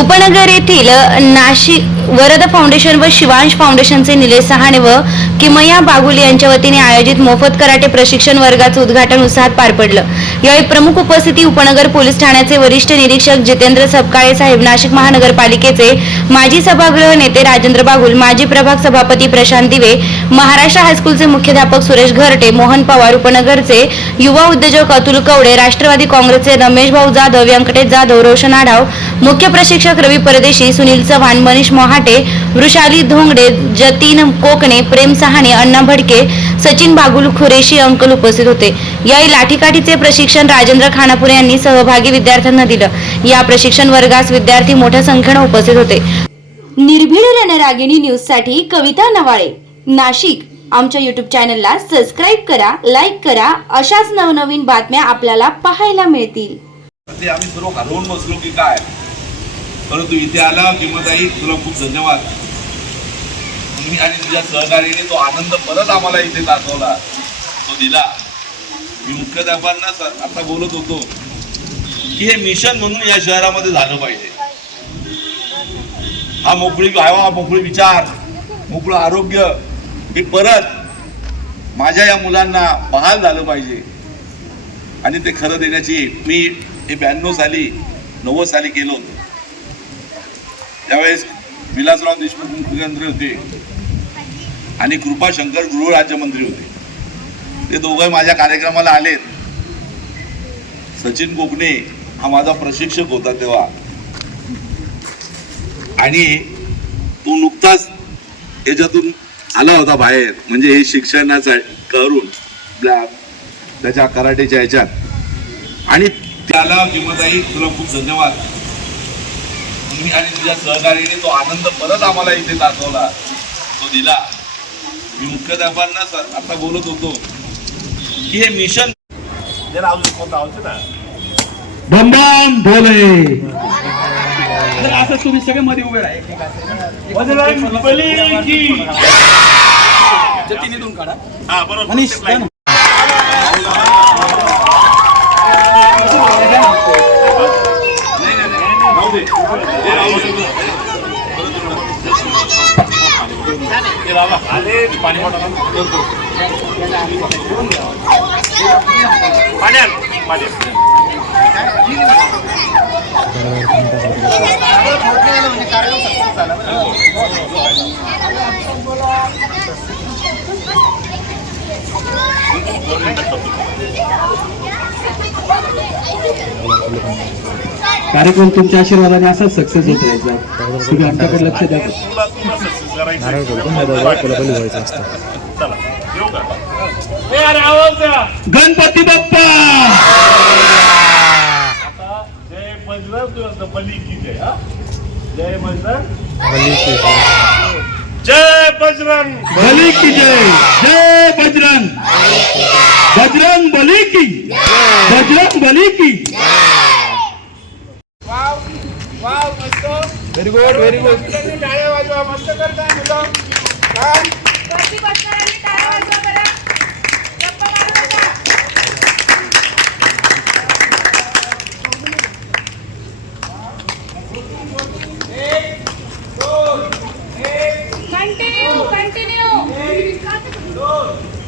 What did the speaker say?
उपनगर येथील नाशिक वरद फाउंडेशन व शिवांश फाउंडेशनचे निलेश सहाणे व किमया बागुल यांच्या वतीने आयोजित मोफत कराटे प्रशिक्षण वर्गाचं उद्घाटन उत्साहात पार पडलं. यावेळी प्रमुख उपस्थिती उपनगर पोलीस ठाण्याचे वरिष्ठ निरीक्षक जितेंद्र सपकाळे साहेब नाशिक महानगरपालिकेचे माजी सभागृह नेते राजेंद्र बागुल माजी प्रभाग सभापती प्रशांत दिवे महाराष्ट्र हायस्कूलचे मुख्याध्यापक सुरेश घरटे मोहन पवार उपनगरचे युवा उद्योजक अतुल कवडे राष्ट्रवादी काँग्रेसचे रमेश भाऊ जाधव व्यंकटेश जाधव रोशन आढाव मुख्य प्रशिक्षक रवी परदेशी सुनील चव्हाण मनीष मोहाटे वृषाली धोंगडे जतीन कोकणे प्रेम सहाणे अण्णा भडके सचिन बागुल खुरेशी अंकल उपस्थित होते. यावेळी लाठीकाठीचे प्रशिक्षण राजेंद्र खानापुरे यांनी सहभागी विद्यार्थ्यांना दिलं. या प्रशिक्षण वर्गास विद्यार्थी मोठ्या संख्येने उपस्थित होते. निर्भीड रणरागिणी न्यूजसाठी कविता नवाळे. नाशिक. आमच्या युट्यूब चॅनलला सबस्क्राईब करा लाईक करा. अशाच नवनवीन बातम्या आपल्याला पाहायला मिळतील. आम्ही सर्व हरवून बसलो की काय? परंतु इथे आला किंमताई तुला खूप धन्यवाद. तुम्ही आणि तुझ्या सहकार्याने तो आनंद परत आम्हाला इथे दाखवला तो दिला. मी मुख्याध्यापकांना आता बोलत होतो की हे मिशन म्हणून या शहरामध्ये झालं पाहिजे. हा मोकळी हवा मोकळी विचार मोकळं आरोग्य हे परत माझ्या या मुलांना बहाल झालं पाहिजे. आणि ते खरं देण्याची मी हे ब्याण्णव साली नव्वद साली केलं होतं. त्यावेळेस विलासराव देशमुख मुख्यमंत्री होते. आणि कृपा शंकर गृहराज्यमंत्री होते. ते दोघं माझ्या कार्यक्रमाला आलेत. सचिन कोकणे हा माझा प्रशिक्षक होता तेव्हा. आणि तो नुकताच याच्यातून आला होता बाहेर. म्हणजे हे शिक्षणाचा करून त्याच्या कराटेच्या ह्याच्यात. आणि त्याला किंमताई तुला खूप धन्यवाद. तुम्ही आणि तुझ्या सहकार्याने तो आनंद परत आम्हाला इथे दाखवला तो दिला मी मुख्याध्यापकांना स- आता बोलत होतो की हे मिशन बम बम भोले असं तुम्ही सगळे मध्ये उभे राहा जतीन काढा द्या ना. ¡Vale! ¡Vale! ¡Vale! ¡Vale! ¡Vale! कार्यक्रम तुमच्या आशीर्वादाने असाच सक्सेस होत राहायचा. तुम्ही आमच्याकडे लक्ष द्या. गणपती बाप्पा! जय बजरंग बली की जय? जय बजरंग। जय बजरंग बली की। बजरंग बली की। व्हेरी गुड व्हेरी गुड टाळ्या वाजवा मस्त करता काय?